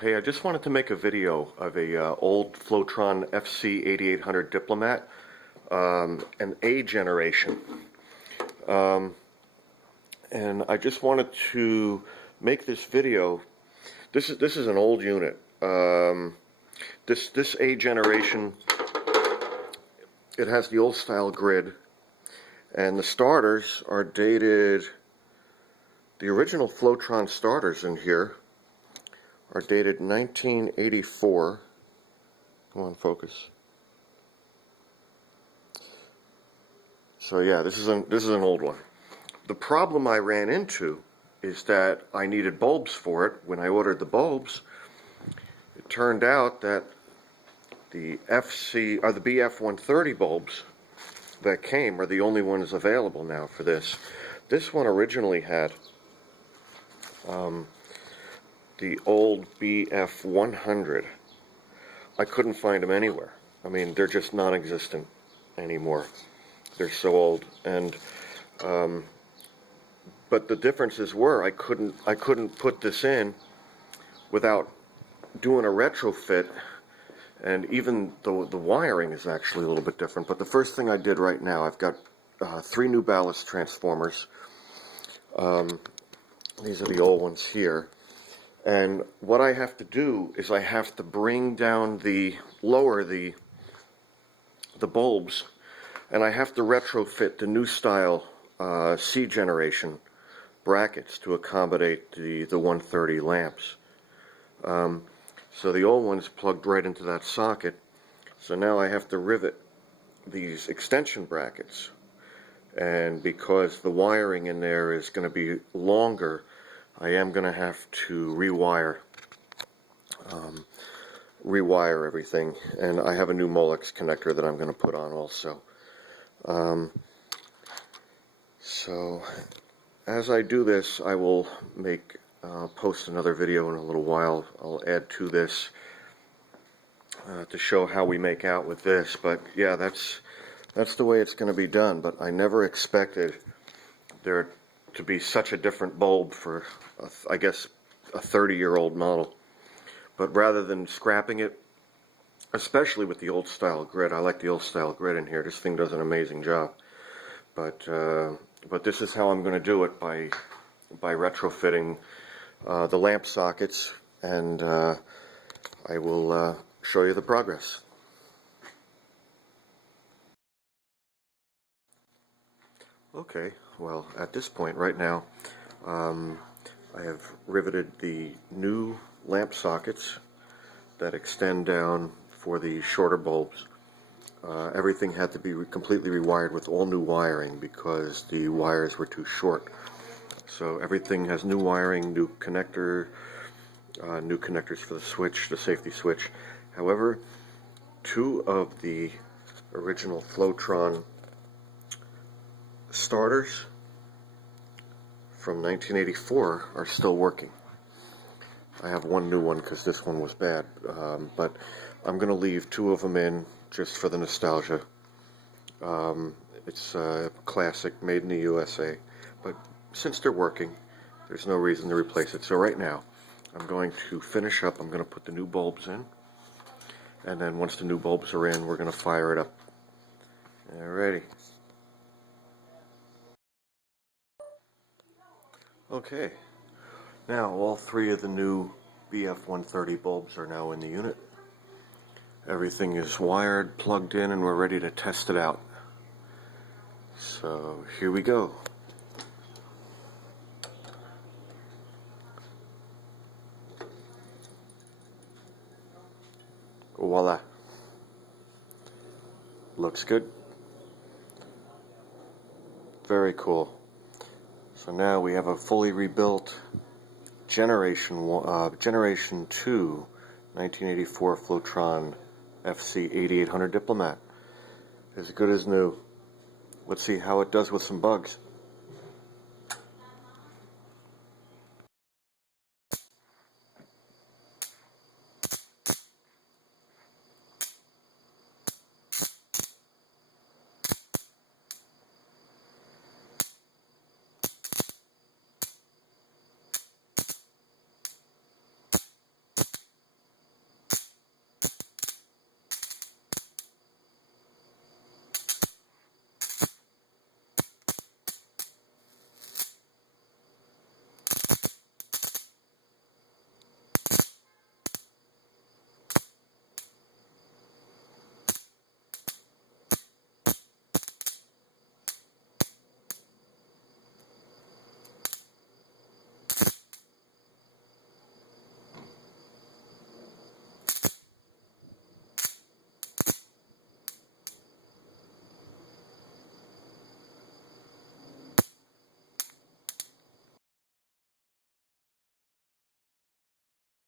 Hey, I just wanted to make a video of a old Flowtron FC-8800 Diplomat, an A generation. And I just wanted to make this video. This is an old unit. This A generation, it has the old style grid, and the starters are dated. The original Flowtron starters in here are dated 1984. Come on, focus. So yeah, this is an old one. The problem I ran into is that I needed bulbs for it. When I ordered the bulbs, it turned out that the BF-130 bulbs that came are the only ones available now for this. This one originally had the old BF-100. I couldn't find them anywhere. I mean, they're just non-existent anymore. They're so old. And but the differences were I couldn't put this in without doing a retrofit, and even the wiring is actually a little bit different. But the first thing I did right now, I've got 3 new ballast transformers. These are the old ones here. And what I have to do is I have to bring down lower the bulbs, and I have to retrofit the new style C generation brackets to accommodate the 130 lamps. So the old one's plugged right into that socket. So now I have to rivet these extension brackets, and because the wiring in there is going to be longer, I am going to have to rewire everything, and I have a new Molex connector that I'm going to put on also. So as I do this, I will post another video in a little while. I'll add to this to show how we make out with this. But yeah, that's the way it's going to be done. But I never expected there to be such a different bulb for, I guess, a 30-year-old model. But rather than scrapping it, especially with the old style grid, I like the old style grid in here. This thing does an amazing job. But this is how I'm going to do it, by retrofitting the lamp sockets, and I will show you the progress. Okay, well, at this point right now, I have riveted the new lamp sockets that extend down for the shorter bulbs. Everything had to be completely rewired with all new wiring because the wires were too short. So everything has new wiring, new connectors for the switch, the safety switch. However, 2 of the original Flowtron starters from 1984 are still working. I have one new one because this one was bad, but I'm going to leave 2 of them in just for the nostalgia. It's a classic, made in the USA, but since they're working, there's no reason to replace it. So right now, I'm going to finish up. I'm going to put the new bulbs in, and then once the new bulbs are in, we're going to fire it up. Alrighty. Okay, now all 3 of the new BF-130 bulbs are now in the unit. Everything is wired, plugged in, and we're ready to test it out. So here we go. Voila. Looks good. Very cool. So now we have a fully rebuilt Generation 2 1984 Flowtron FC-8800 Diplomat. As good as new. Let's see how it does with some bugs.